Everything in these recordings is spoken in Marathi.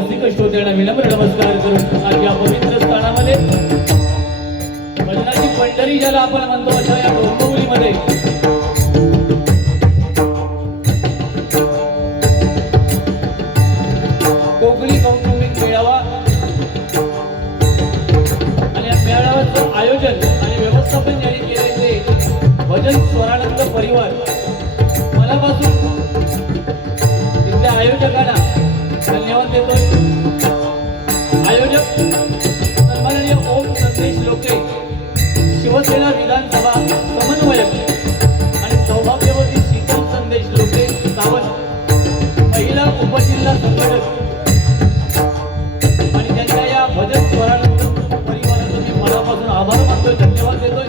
रसिक श्रोत्यांना विनम्र नमस्कार करून आज या पवित्र स्थानामध्ये भजनाची पंढरी ज्याला आपण म्हणतो अशा या डोंबिवलीमध्ये कोकणी कौटुंबिक मेळावा आणि या मेळाव्याचं आयोजन आणि व्यवस्थापन यांनी केले ते भजन स्वरानंद परिवार मनापासून तिथल्या आयोजकांना धन्यवाद देतोय. आयोजक सन्माननीय ओम संदेश लोके, शिवसेना विधानसभा समन्वयक आणि सौभाग्यवती शीतल संदेश लोके सावंत, महिला उपजिल्हा संघटक आणि त्यांच्या या भजन स्वरानंद परिवाराचा मी मनापासून आभार मानतोय, धन्यवाद देतोय.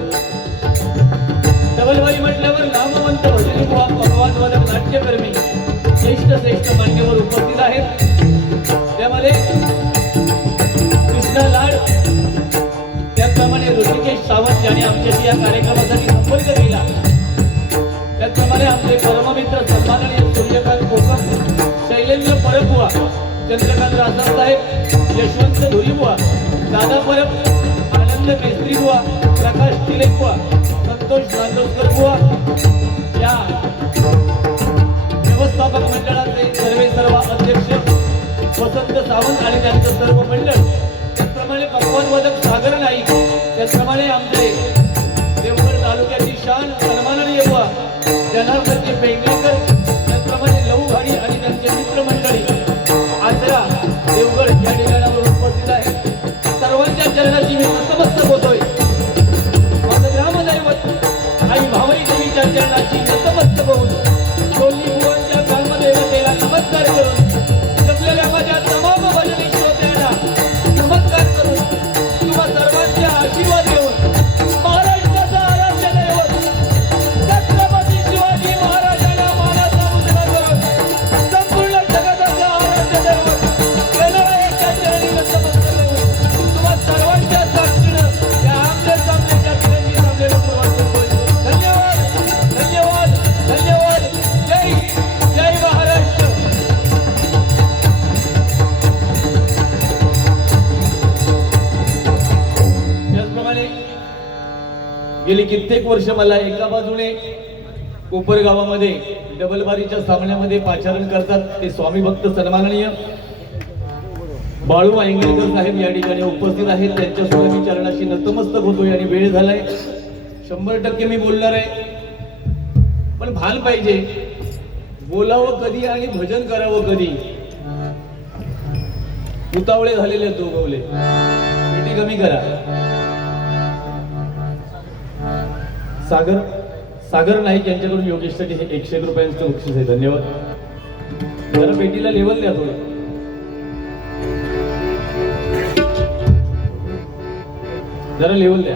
डबलवारी म्हटल्यावर नामवंत भजनी पकवाजवादक नाट्यकर्मी श्रेष्ठ मान्यवर उपस्थित आहेत. त्यामध्ये कृष्णा लाड, त्याचप्रमाणे ऋषिकेश सावंत यांनी आमच्याशी या कार्यक्रमासाठी संपर्क केला. त्याचप्रमाणे आमचे परममित्र सन्माननीय सूर्यकांत कोकम, शैलेंद्र परबुवा, चंद्रकांत रासम साहेब, यशवंत धुरीबुवा, दादा परब, आनंद मेस्त्री बुवा, प्रकाश तिलेक बुवा, संतोष नांदोरकर बुवा, या व्यवस्थापक मंडळाचे सर्व अध्यक्ष वसंत सावंत आणि त्यांचं सर्व मंडळ, त्याचप्रमाणे पकवानवादक सागर नाईक, त्याचप्रमाणे आमचे देवगड तालुक्याची शान सन्माननीय बुवा जनार्दनजी पेंगलेकर, त्याचप्रमाणे लहू घाडी आणि त्यांचे मित्रमंडळी आजरा देवगड या ठिकाणावर उपस्थित आहे. सर्वांच्या चरणाची मी नतमस्तक होतोय. माझं ग्रामदैवत आई भावई देवीच्या चरणाची नतमस्तक होऊन दोन्ही बुवांच्या ग्रामदेवतेला नमस्कार करून जपलेल्या माझ्या तमाम भजनी श्रोत्यांना नमस्कार करून तुम्हा सर्वांचे आशीर्वाद घेऊन महाराष्ट्राचा आराध्य दैवत छत्रपती शिवाजी महाराजांना मानाचा मुजरा करून संपूर्ण जगाचा आराध्य दैवत गणरायाच्या चरणी नतमस्तक होऊन तुम्हा सर्वांच्या साक्षीनं या आमच्या सामन्याच्या तिरंगी सामन्याला सुरुवात करतोय. धन्यवाद धन्यवाद धन्यवाद. जय जय महाराष्ट्र. त्याचप्रमाणे गेली कित्येक वर्ष मला एका बाजूने कोपर गावामध्ये डबलबारीच्या सामन्यामध्ये पाचारण करतात ते स्वामी भक्त सन्माननीय बाळू आयंगरेकर साहेब या ठिकाणी उपस्थित आहेत. त्यांच्यासोबत मी चरणाशी नतमस्तक होतोय आणि वेळ झालाय. 100% मी बोलणार आहे, पण भान पाहिजे बोलावं कधी आणि भजन करावं कधी. उतावळे झालेले दोघवले पेटी कमी करा. सागर नाईक यांच्याकडून योगेशसाठी 101 रुपयांचं बक्षीस आहे. धन्यवाद. जरा पेटीला लेवल द्या थोडं. जरा लेवल द्या.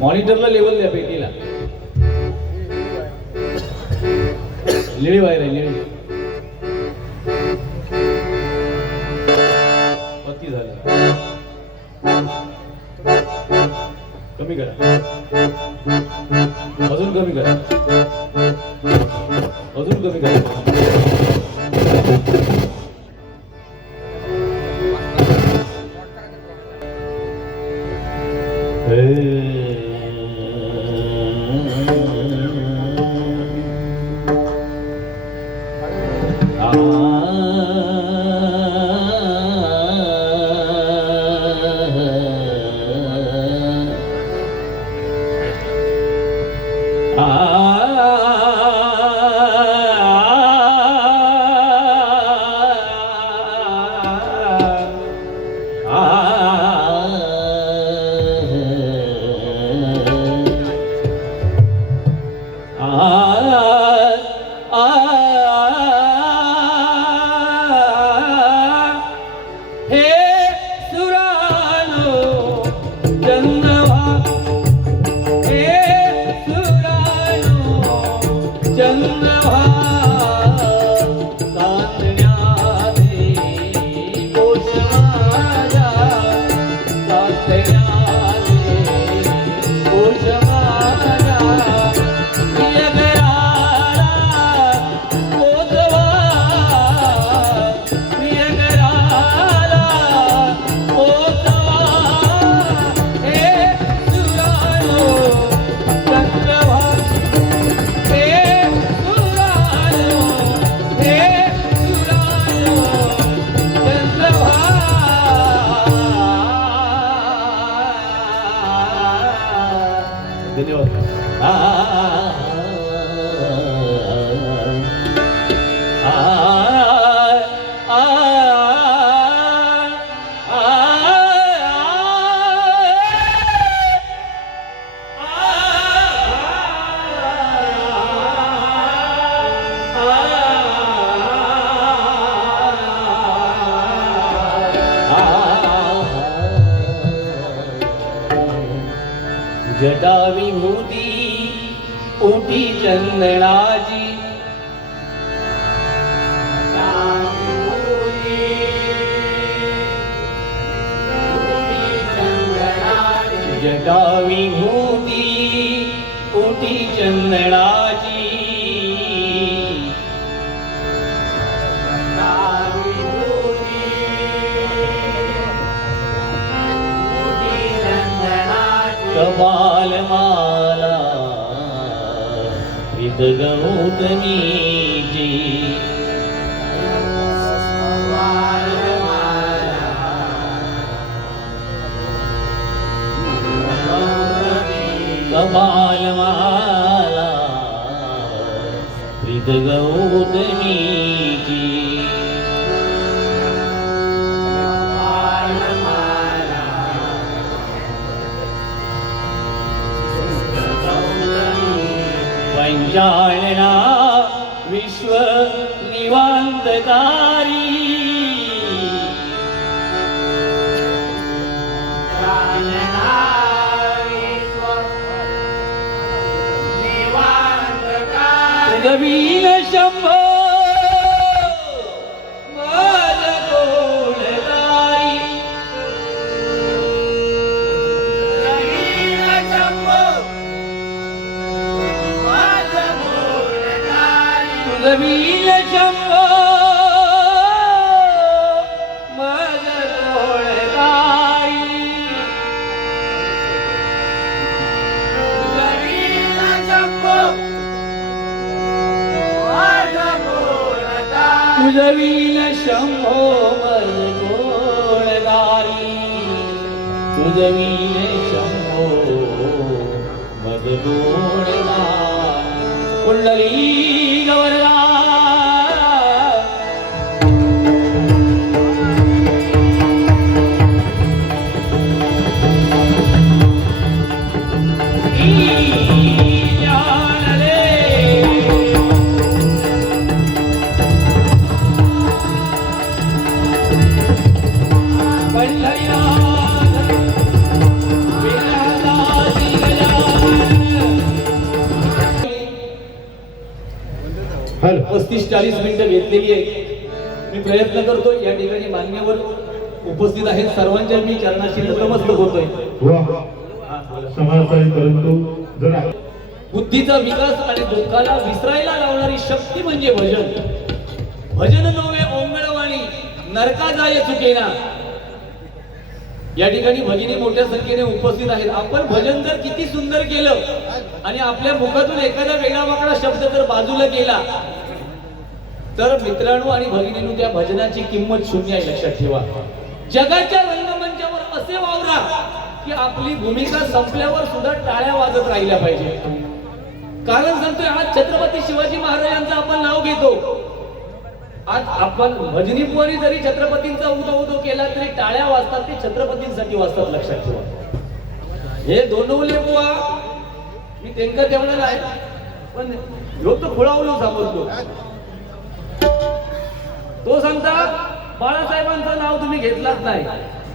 मॉनिटरला लेवल द्या पेटीला. निळी वायर आहे, निळी पत्ती झाली. कमी करा, अजून कमी करा, अजून कमी करा. ओठी चंदनाची जटा विभूती ओठी चंदनाची कपाल माला विद गौतमीची कपाल माला विद गौतमीची पंचाळणा विश्व निवांतकारी तुझवीन शंभो माझ गोडदारी तुझवीन शंभो माझ गोडदारी तुझवीन शंभो मज गोडदारी तुझवीन शंभो मज गोडदारी कुंडली गवरदा हॅलो 35-40 मिनिटं घेतलेली आहे. मी प्रयत्न करतो या ठिकाणी मान्यवर उपस्थित आहेत सर्वांच्या मी चरणाशी नतमस्तक होतोय. वा समाजकारी परंतु जरा बुद्धीचा विकास आणि दुःखाला विसरायला लावणारी शक्ती म्हणजे भजन. भजन नव्हे ओंगळवाणी नरका जाय चुकेना. या ठिकाणी भगिनी मोठ्या संख्येने उपस्थित आहेत. आपण भजन जर किती सुंदर केलं आणि आपल्या मुखातून एखादा वेगळा वाकडा शब्द जर बाजूला केला तर मित्रांनो आणि भगिनींनो त्या भजनाची किंमत शून्य आहे. लक्षात ठेवा. जगाच्या रंगमंचावर असे वावरा की आपली भूमिका संपल्यावर सुद्धा टाळ्या वाजत राहिल्या पाहिजे. कारण सांगतोय आज छत्रपती शिवाजी महाराजांचं आपण नाव घेतो. आज आपण भजनी पुवारी जरी छत्रपतींचा उदो उदो केला तरी टाळ्या वाजतात ते छत्रपतींसाठी वाजतात. लक्षात ठेवा. हे दोनवले बुवा मी त्यांना तेवढं नाही पण लोक तर खुळावलो समजतो. तो सांगता बाळासाहेबांचं नाव तुम्ही घेतलाच नाही.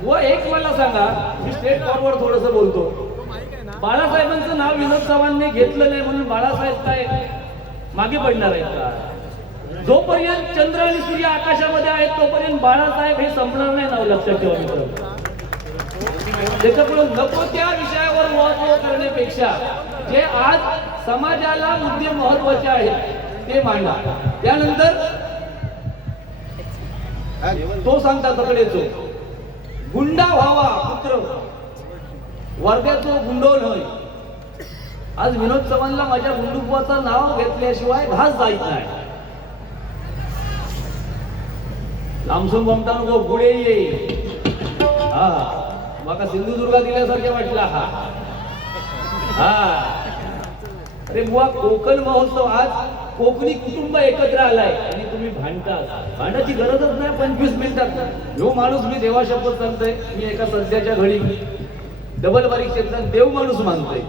व एक मला सांगा मी स्ट्रेट फॉरवर्ड थोडस बोलतो. बाळासाहेबांचं नाव विनोद चव्हाणने घेतलं नाही म्हणून बाळासाहेब काय मागे पडणार आहेत का? जोपर्यंत चंद्र आणि सूर्य आकाशामध्ये आहेत तोपर्यंत बाळासाहेब हे संपणार नाही. नाव लक्षात ठेवा मित्रांनो. त्याच्यामुळे नको त्या विषयावर वाद करण्यापेक्षा जे आज समाजाला मुद्दे महत्वाचे आहेत ते मांडा. त्यानंतर तो सांगता तकडेचो गुंडा व्हावा पुत्र वर्ध्याचो गुंडो नय. आज विनोद चव्हाणला माझ्या गुंडुपवाचं नाव घेतल्याशिवाय घास जायत नाही. लांबसून बमता नको पुढे ये. हा माका सिंधुदुर्गा दिल्यासारखे वाटला. हा अरे बुवा कोकण महोत्सव आज कोकणी कुटुंब एकत्र आलाय आणि तुम्ही भांडता. भांडायची गरजच नाही. 25 मिनिटात ह्यो माणूस मी देवा शपथ सांगतोय मी एका सध्याच्या घडी डबल बारीक क्षेत्रात देव माणूस मानतोय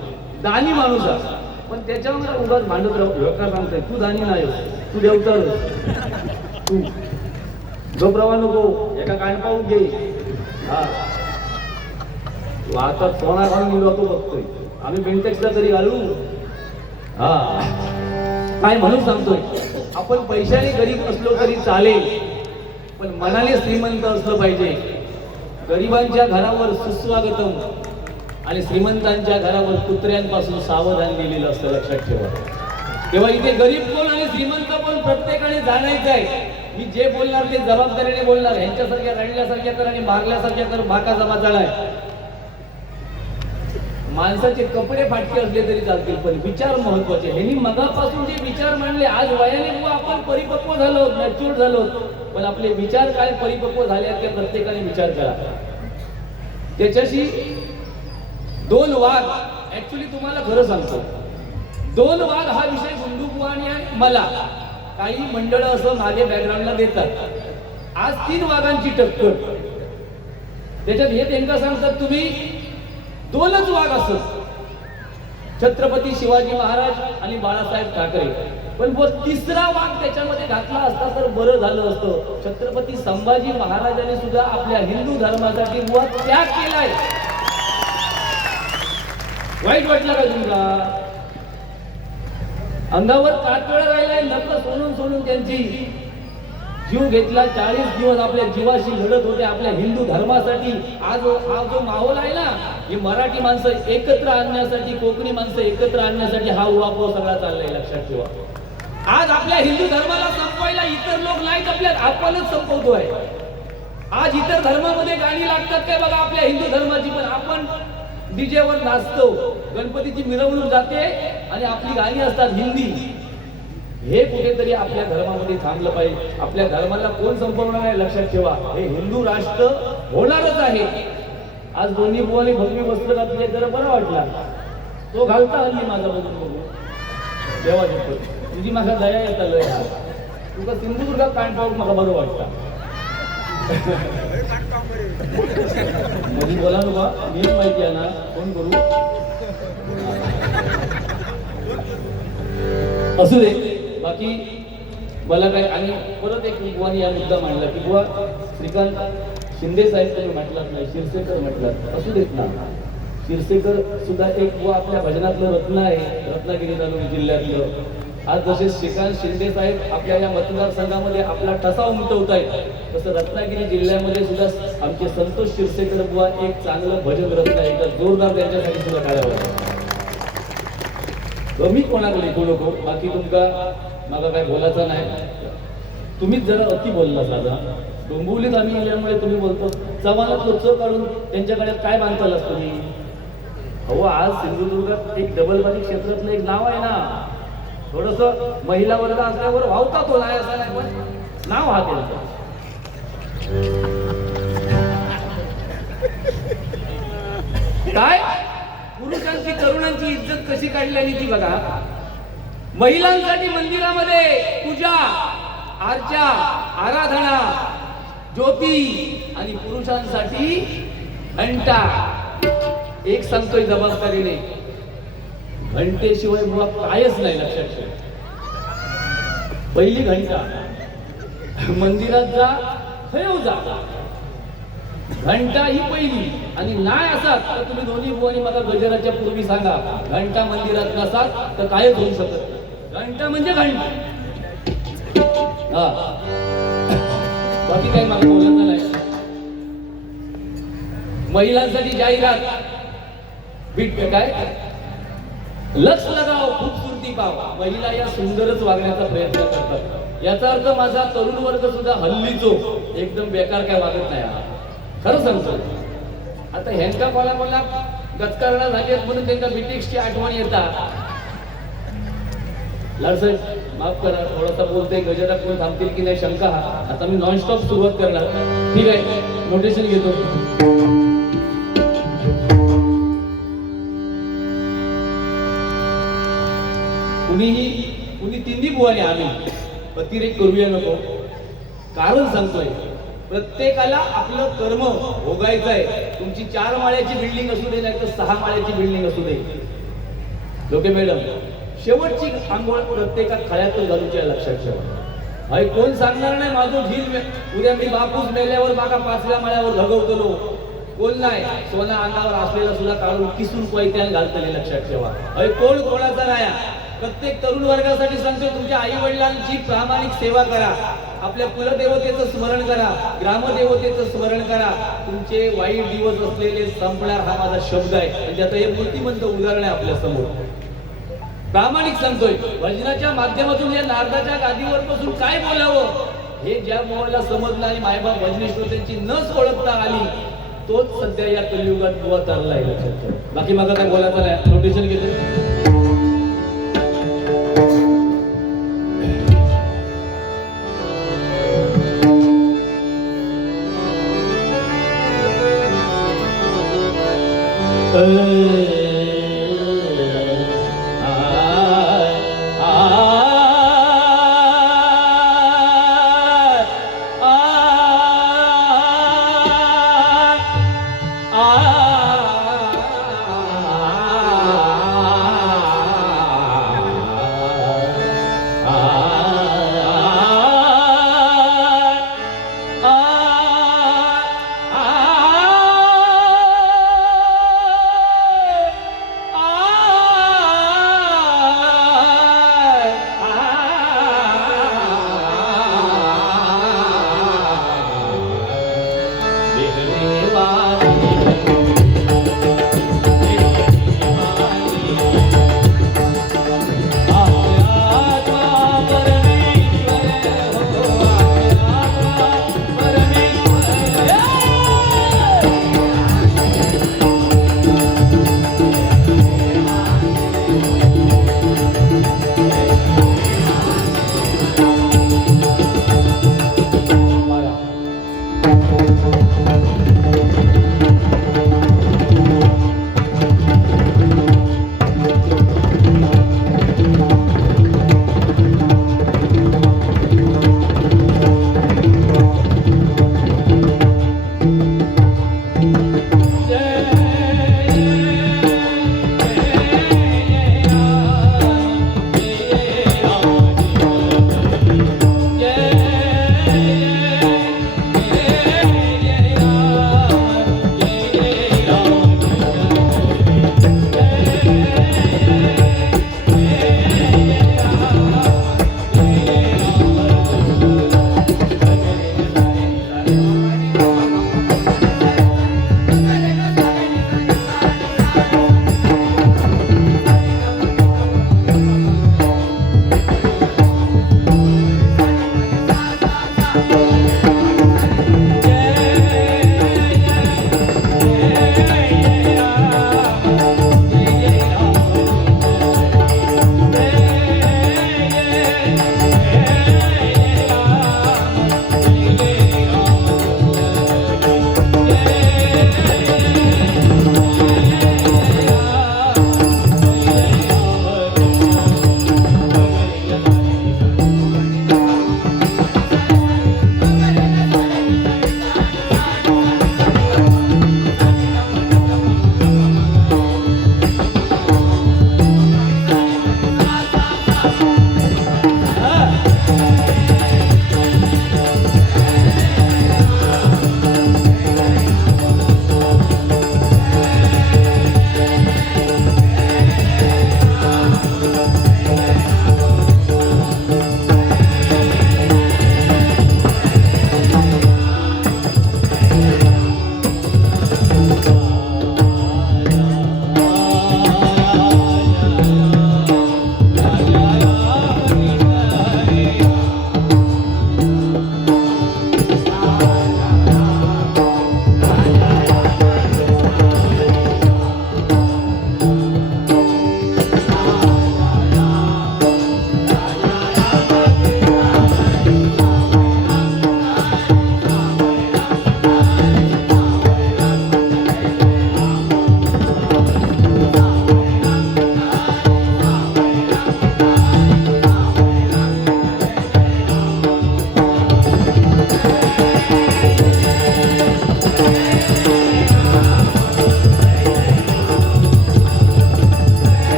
दानी माणूस आहे पण त्याच्यावर उगाच भांडत राहू. का सांगतोय तू दानी नाही तू देवतर तू झोपरावा नको एका कान पाहून घे. हा आता सोना घालून निघतो बघतोय आम्ही बेंटेक्सला तरी घालू. हा काय म्हणून सांगतोय, आपण पैशाने गरीब असलो तरी चालेल, पण मनाने श्रीमंत असलं पाहिजे. गरिबांच्या घरावर सुस्वागतम आणि श्रीमंतांच्या घरावर कुत्र्यांपासून सावधान लिहिलेलं असतं, लक्षात ठेवा. तेव्हा इथे गरीब कोण आणि श्रीमंत कोण प्रत्येकाने जाणायचं आहे. मी जे बोलणार ते जबाबदारीने बोलणार. ह्यांच्यासारख्या रडल्यासारख्या कर आणि मारल्यासारख्या कर, बाका जमा झालाय. माणसाचे कपडे फाटके असले तरी चालतील, पण विचार महत्वाचे. ह्यांनी मगापासून जे विचार मांडले, आज वयाने आपण परिपक्व झालो, मॅच्युअर झालो, पण आपले विचार काय परिपक्व झाले ते प्रत्येकाने विचार करा. त्याच्याशी दोन वाघ, ऍक्च्युली तुम्हाला खरं सांगतो, दोन वाघ हा विषय गुंडूबुवा आणि मला काही मंडळ असं मागे बॅकग्राऊंडला देतात. आज 3 वाघांची टक्कर. त्याच्यात हे त्यांना सांगतात तुम्ही 2च वाघ असत, छत्रपती शिवाजी महाराज आणि बाळासाहेब ठाकरे. पण तिसरा वाघ त्याच्यामध्ये घातला असता तर बरं झालं असतं. छत्रपती संभाजी महाराजांनी सुद्धा आपल्या हिंदू धर्मासाठी बुवा त्याग केलाय. वाईट वाटलं का तुमचा? अंगावर कातळ राहिलाय, नक सोडून सोडून त्यांची जीव घेतला. 40 दिवस आपल्या जीवाशी लढत होते आपल्या हिंदू धर्मासाठी. आज हा जो माहोल आहे ना, ही मराठी माणसं एकत्र आणण्यासाठी, कोकणी माणसं एकत्र आणण्यासाठी हा उहापोह सगळा चाललाय, लक्षात ठेवा. आज आपल्या हिंदू धर्माला संपवायला इतर लोक नाहीत, आपणच संपवतोय. आज इतर धर्मामध्ये गाणी लागतात काय बघा आपल्या हिंदू धर्माची, पण आपण डीजेवर नाचतो. गणपतीची मिरवणूक जाते आणि आपली गाणी असतात हिंदी. हे कुठेतरी आपल्या धर्मामध्ये थांबलं पाहिजे. आपल्या धर्माला कोण संपवणार आहे, लक्षात ठेवा. हे हिंदू राष्ट्र होणारच आहे. आज दोन्ही बुवाने भगवी वस्त्र घातले, जरा बरं वाटला. तो घालता हल्ली माझा बघून बघून देवा देतो. तुझी माझा दया येत आलोय. तुका सिंधुदुर्गात पॅन्ट पाहून मला बरं वाटतं. बोला ना बा, नियम माहिती आहे ना, कोण करू असू दे. बाकी मला काय, आणि परत एक बुवानी या मुद्दा मांडला की बुवा श्रीकांत शिंदे साहेब तुम्ही म्हटलात नाही, शिरसेकर म्हटलात, असू देत ना. शिरसेकर सुद्धा एक बुवा आपल्या भजनातलं रत्न आहे, रत्नागिरी तालुका जिल्ह्यातलं. आज जसे श्रीकांत शिंदे साहेब आपल्या या मतदारसंघामध्ये आपला ठसा उमटवत आहेत, तसं रत्नागिरी जिल्ह्यामध्ये सुद्धा आमचे संतोष शिरसेकर बुवा एक चांगलं भजन रत्न आहे. तर जोरदार त्यांच्यासाठी सुद्धा काढावं. कमी कोणाकडे ऐकू नको. बाकी तुमका मला काय बोलायचं नाही. तुम्हीच जरा अति बोलला साधा. डोंबिवलीत आम्ही गेल्यामुळे तुम्ही बोलतो. चव्हाणात लोच काढून त्यांच्याकडे काय बांधताल तुम्ही? अहो, आज सिंधुदुर्गात एक डबलबाजी क्षेत्रातलं एक नाव आहे ना. थोडस महिला वर्ग असल्यावर वावता तो नाही असं नाही, पण नाव हा त्यांचं. काय पुरुषांची तरुणांची इज्जत कशी काढल्याने ती बघा. महिलांसाठी मंदिरामध्ये पूजा अर्चा आराधना ज्योती, आणि पुरुषांसाठी घंटा. एक सांगतोय जबाबदारीने, घंटेशिवाय मुळात कायच नाही, लक्षात ठेवा. पहिली घंटा मंदिरात जा, खयव जा. घंटा ही पहिली, आणि नाही असाल तर तुम्ही दोन्ही बुवानी मला गजराच्या पूर्वी सांगा, घंटा मंदिरात नसाल तर कायच होऊ शकत नाही. घंटा म्हणजे घंटा. हा, बाकी काही मला बोलायचं नाही. महिलांसाठी जाहिरात बीट काय, लक्ष लगाव खूबसूरती पाव. महिला या सुंदरच वागण्याचा प्रयत्न करतात. याचा अर्थ माझा तरुण वर्ग सुद्धा हल्लीचो एकदम बेकार काय वागत नाही. खरं सांगतो. आता ह्यांका मला गचकारणा झाली म्हणून त्यांना बीटेक्सची आठवण येतात. लाडसाहेब माफ करा, थोडासा बोलते, गजरा कोण थांबतील की नाही शंका. आता मी नॉनस्टॉप सुरुवात करणार. ठीक आहे, नोटेशन घेतो. कुणी तिन्ही बुवाने आम्ही अतिरेक करूया नको. कारण सांगतोय, प्रत्येकाला आपलं कर्म भोगायचं आहे. तुमची 4 माळ्याची बिल्डिंग असू दे, नाही तर 6 माळ्याची बिल्डिंग असू दे. लोके मॅडम, शेवटची आंघोळ प्रत्येका खळ्यातच घालूच्या, लक्षात ठेवा. भाई कोण सांगणार नाही माझं झील उद्या मी बापूस मेल्यावर बागा 5व्या माळ्यावर भगवतो. कोण नाही. सोना अंगावर असलेला सुद्धा काढून किसून पैत्यान घालतले, लक्षात ठेवा. कोण कोणाचा नाही. प्रत्येक तरुण वर्गासाठी सांगतोय, तुमच्या आई वडिलांची प्रामाणिक सेवा करा, आपल्या कुलदेवतेचं स्मरण करा, ग्रामदेवतेचं स्मरण करा, तुमचे वाईट दिवस असलेले संपणार, हा माझा शब्द आहे. आणि त्याचं एक मूर्तिमंत उदाहरण आहे आपल्या समोर. प्रामाणिक सांगतोय, भजनाच्या माध्यमातून या नारदाच्या गादीवर बसून काय बोलावं हे ज्या मुलाला समजलं आणि मायबाप भजनी श्रोत्यांची नस ओळखता आली, तोच सध्या या कलियुगात बुवा चाललाय. लक्षात ठेवा. बाकी माझा काय बोलायचं नाही, नोटेशन घेतो.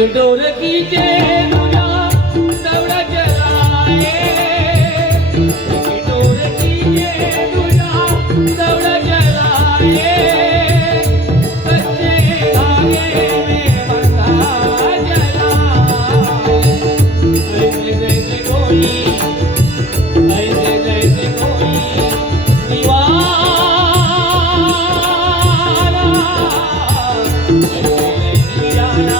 ढोलकीचे तुझ्या दवडाच्या राये, ढोलकीचे तुझ्या दवडाच्या राये, कच्चे धागे में बंधा जला, जैसे जैसे कोई ऐसे जैसे कोई दीवाना, दीवाना